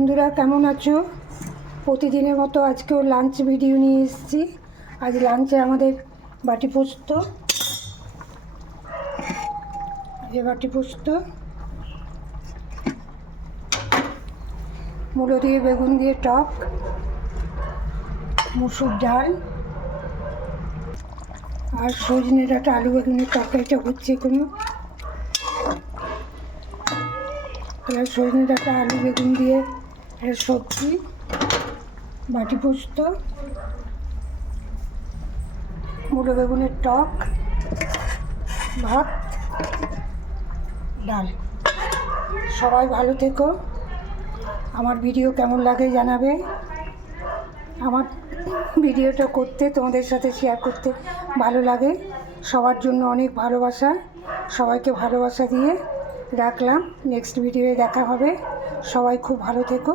বন্ধুরা কেমন আছো? প্রতিদিনের মতো আজকেও লাঞ্চ ভিডিও নিয়ে এসেছি। আজ লাঞ্চে আমাদের বাটি পোস্ত, মূলো দিয়ে বেগুন দিয়ে টক, মুসুর ডাল আর সজনে ডাঁটা আলু বেগুনের তরকারিটা হচ্ছে কোনো সজনে ডাঁটা আলু বেগুন দিয়ে সবজি, বাটি পোস্ত, মূলো বেগুনের টক, ভাত, ডাল। সবাই ভালো থেকো। আমার ভিডিও কেমন লাগে জানাবে। আমার ভিডিওটা করতে, তোমাদের সাথে শেয়ার করতে ভালো লাগে। সবার জন্য অনেক ভালোবাসা। সবাইকে ভালোবাসা দিয়ে রাখলাম। নেক্সট ভিডিওয়ে দেখা হবে। সবাই খুব ভালো থেকো।